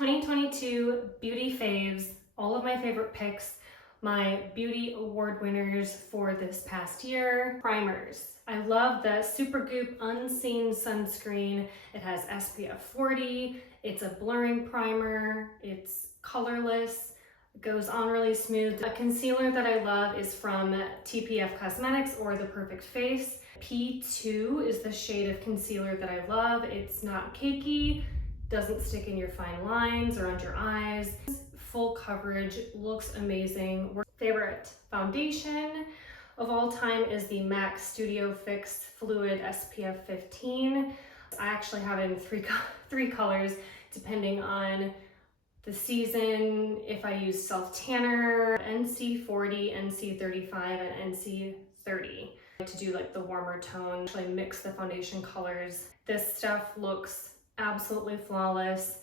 2022 beauty faves, all of my favorite picks, my beauty award winners for this past year. Primers. I love the Supergoop Unseen Sunscreen. It has SPF 40. It's a blurring primer. It's colorless. It goes on really smooth. A concealer that I love is from TPF Cosmetics or The Perfect Face. P2 is the shade of concealer that I love. It's not cakey, doesn't stick in your fine lines or under your eyes. Full coverage, looks amazing. Favorite foundation of all time is the MAC Studio Fix Fluid SPF 15. I actually have it in three colors depending on the season. If I use self tanner, NC40, NC35, and NC30 to do like the warmer tone. Actually mix the foundation colors. This stuff looks absolutely flawless.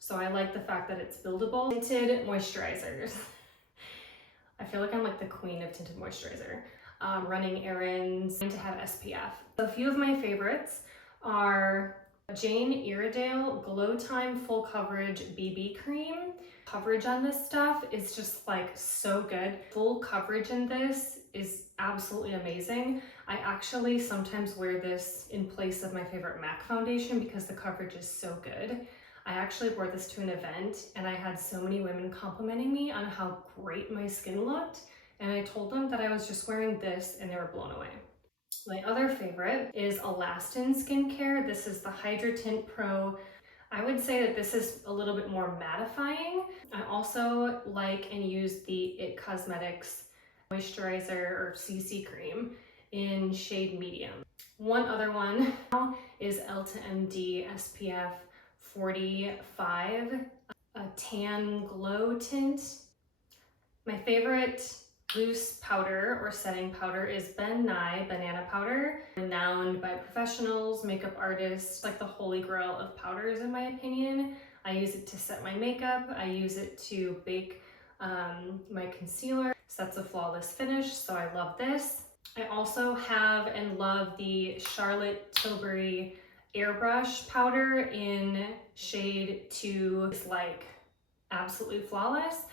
So I like the fact that it's buildable. Tinted moisturizers. I feel like I'm like the queen of tinted moisturizer. Running errands, to have SPF. A few of my favorites are Jane Iredale Glow Time Full Coverage BB Cream. Coverage on this stuff is just like so good. Full coverage in this is absolutely amazing. I actually sometimes wear this in place of my favorite MAC foundation because the coverage is so good. I actually wore this to an event and I had so many women complimenting me on how great my skin looked, and I told them that I was just wearing this and they were blown away. My other favorite is Alastin Skincare. This is the Hydra Tint Pro. I would say that this is a little bit more mattifying. I also like and use the IT Cosmetics moisturizer or CC cream in shade medium. One other one is Elta MD SPF 45, a tan glow tint. My favorite loose powder or setting powder is Ben Nye Banana Powder, renowned by professionals, makeup artists, like the holy grail of powders in my opinion. I use it to set my makeup. I use it to bake my concealer. Sets a flawless finish, so I love this. I also have and love the Charlotte Tilbury Airbrush powder in shade 2. It's like absolutely flawless.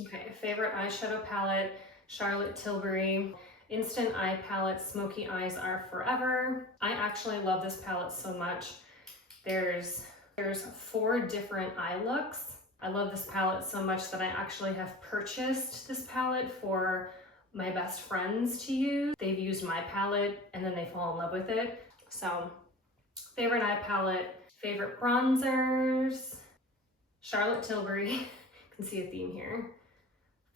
Okay, favorite eyeshadow palette, Charlotte Tilbury Instant Eye Palette, Smoky Eyes Are Forever. I actually love this palette so much. There's 4 different eye looks. I love this palette so much that I actually have purchased this palette for my best friends to use. They've used my palette and then they fall in love with it. So, favorite eye palette, favorite bronzers, Charlotte Tilbury, you can see a theme here.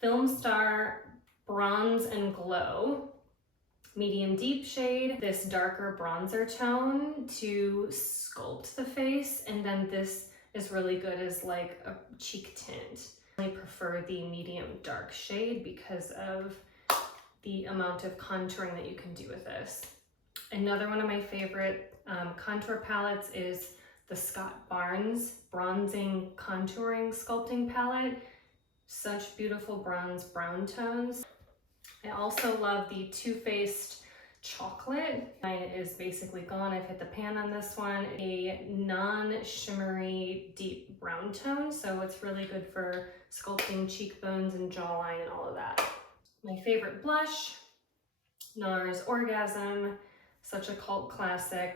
Film Star Bronze and Glow, medium deep shade, this darker bronzer tone to sculpt the face, and then this is really good as like a cheek tint. I prefer the medium dark shade because of the amount of contouring that you can do with this. Another one of my favorite contour palettes is the Scott Barnes Bronzing Contouring Sculpting Palette. Such beautiful bronze brown tones. I also love the Too Faced Chocolate. Mine is basically gone. I've hit the pan on this one. A non-shimmery deep brown tone, so it's really good for sculpting cheekbones and jawline and all of that. My favorite blush, NARS Orgasm, such a cult classic.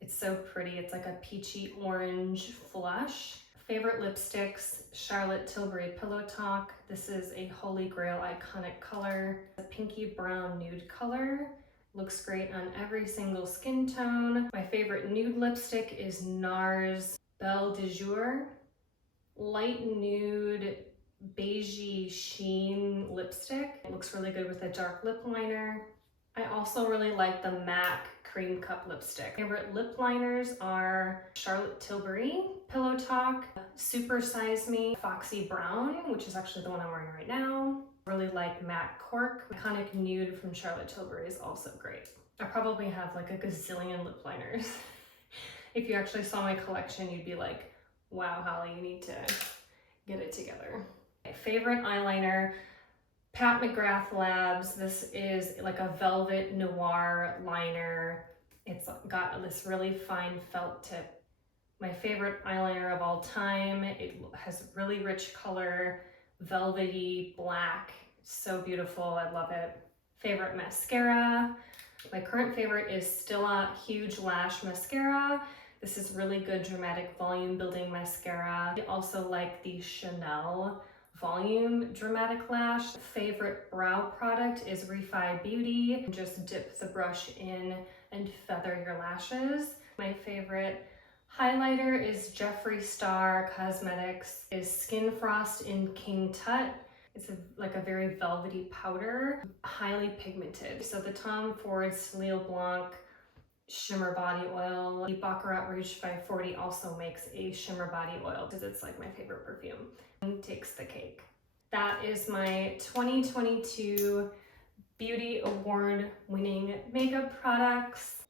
It's so pretty. It's like a peachy orange flush. Favorite lipsticks, Charlotte Tilbury Pillow Talk. This is a holy grail iconic color. A pinky brown nude color. Looks great on every single skin tone. My favorite nude lipstick is NARS Belle de Jour. Light nude beigey sheen lipstick. It looks really good with a dark lip liner. I also really like the MAC Cream Cup lipstick. Favorite lip liners are Charlotte Tilbury Pillow Talk, Super Size Me Foxy Brown, which is actually the one I'm wearing right now. Really like MAC Cork. Iconic Nude from Charlotte Tilbury is also great. I probably have like a gazillion lip liners. If you actually saw my collection, you'd be like, wow, Holly, you need to get it together. My favorite eyeliner, Pat McGrath Labs. This is like a velvet noir liner. It's got this really fine felt tip My favorite eyeliner of all time. It has really rich color, velvety black, so beautiful, I love it. Favorite mascara. My current favorite is Stila Huge Lash Mascara. This is really good dramatic volume building mascara. I also like the Chanel Volume Dramatic Lash. Favorite brow product is Refi Beauty. Just dip the brush in and feather your lashes. My favorite highlighter is Jeffree Star Cosmetics. Is Skin Frost in King Tut. It's like a very velvety powder, highly pigmented. So the Tom Ford Soleil Blanc Shimmer Body Oil. The Baccarat Rouge 540 also makes a shimmer body oil because it's like my favorite perfume. And takes the cake. That is my 2022 Beauty Award winning makeup products.